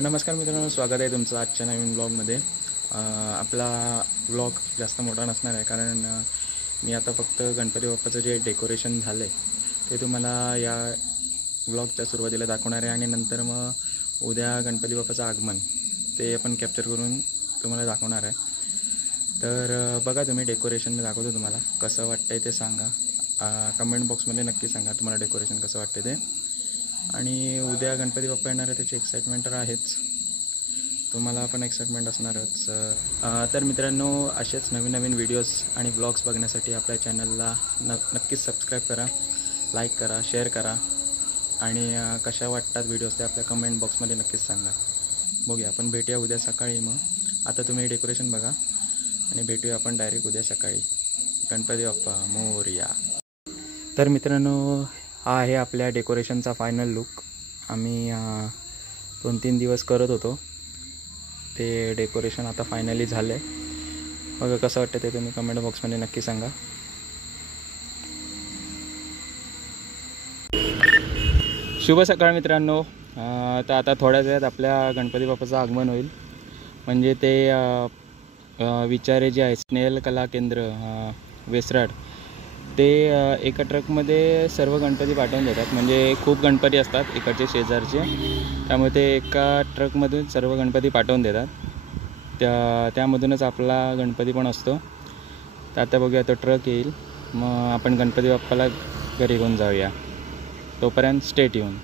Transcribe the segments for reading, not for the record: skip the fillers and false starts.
तर नमस्कार मित्रांनो, स्वागत आहे तुमचं आजच्या नवीन ब्लॉगमध्ये। आपला ब्लॉग जास्त मोठा नसणार आहे, कारण मी आता फक्त गणपती बाप्पाचं जे डेकोरेशन झालं आहे ते तुम्हाला या ब्लॉगच्या सुरुवातीला दाखवणार आहे, आणि नंतर मग उद्या गणपती बाप्पाचं आगमन ते आपण कॅप्चर करून तुम्हाला दाखवणार आहे। तर बघा, तुम्ही डेकोरेशन मी दाखवतो तुम्हाला कसं वाटतं आहे ते सांगा, कमेंट बॉक्समध्ये नक्की सांगा तुम्हाला डेकोरेशन कसं वाटते ते। आणि उद्या गणपती बाप्पा येणार आहे त्याची एक्साइटमेंट तर आहेच, तुम्हाला पण एक्साइटमेंट असणारच। तर मित्रांनो, असेच नवीन नवीन व्हिडिओज आणि ब्लॉग्स बघण्यासाठी आपल्या चॅनलला नक्कीच सबस्क्राईब करा, लाईक करा, शेअर करा, आणि कशा वाटतात व्हिडिओज ते आपल्या कमेंट बॉक्समध्ये नक्कीच सांगा। बघूया, आपण भेटूया उद्या सकाळी। मग आता तुम्ही डेकोरेशन बघा आणि भेटूया आपण डायरेक्ट उद्या सकाळी। गणपती बाप्पा मोरया। तर मित्रांनो, हा आहे आपल्या डेकोरेशनचा फायनल लुक। आम्ही 2-3 दिवस करत होतो, ते डेकोरेशन आता फायनली झालं आहे। बघा कसं वाटतं ते तुम्ही कमेंट बॉक्समध्ये नक्की सांगा। शुभ सकाळ मित्रांनो। तर आता थोड्याच वेळात आपल्या गणपती बाप्पाचं आगमन होईल, म्हणजे ते विचारे जे आहे स्नेहल कला केंद्र वेसराड, ते एका ट्रकमध्ये सर्व गणपती पाठवून देतात। म्हणजे खूप गणपती असतात इकडचे शेजारचे, त्यामुळे ते एका ट्रकमधून सर्व गणपती पाठवून देतात। त्यामधूनच आपला गणपती पण असतो। तर आता बघूया, तो ट्रक येईल, मग आपण गणपती बाप्पाला घरी घेऊन जाऊया। तोपर्यंत स्टे ट्यून।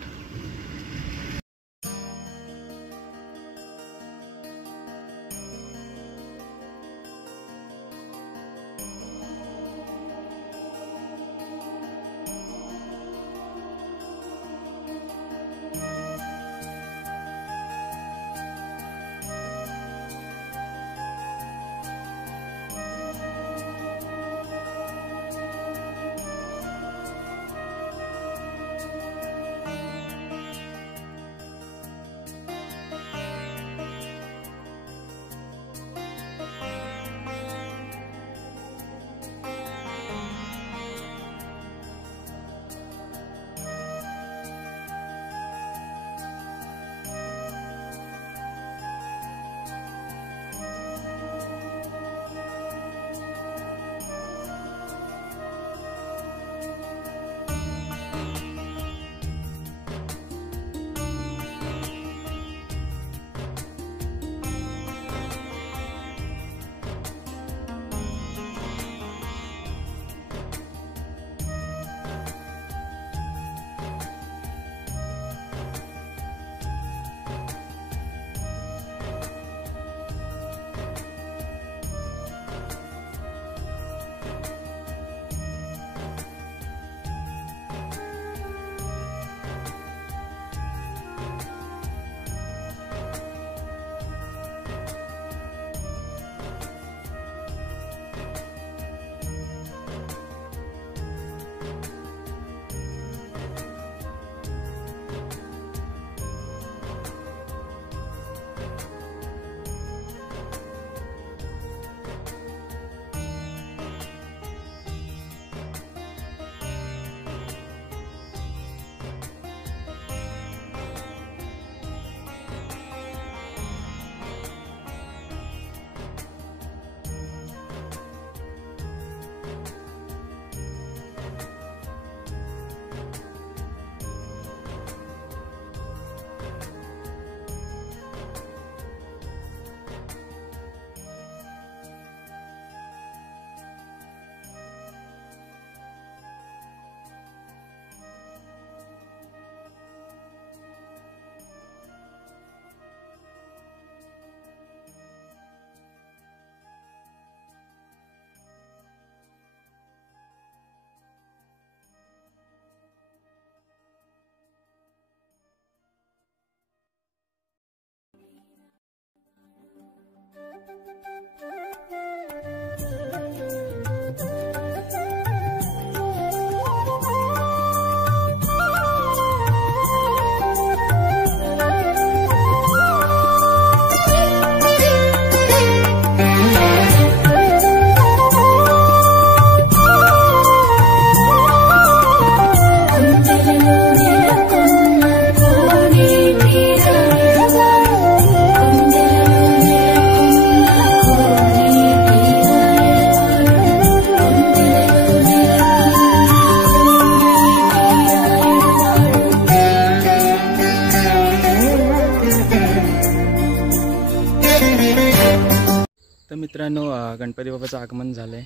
मित्रांनो, गणपती बाप्पाचं आगमन झालं आहे,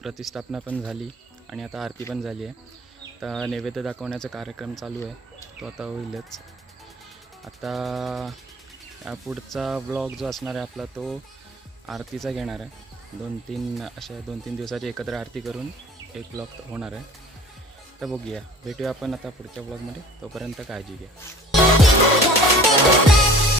प्रतिष्ठापना पण झाली आणि आता आरती पण झाली आहे. तर नैवेद्य दाखवण्याचा कार्यक्रम चालू आहे, तो आता होईलच. आता पुढचा व्लॉग जो असणार आहे आपला तो आरतीचा घेणार आहे. 2-3 दिवसाची एकत्र आरती करून एक व्लॉग होणार आहे. तर बघूया, भेटूया आपण आता पुढच्या व्लॉगमध्ये. तोपर्यंत काळजी घ्या.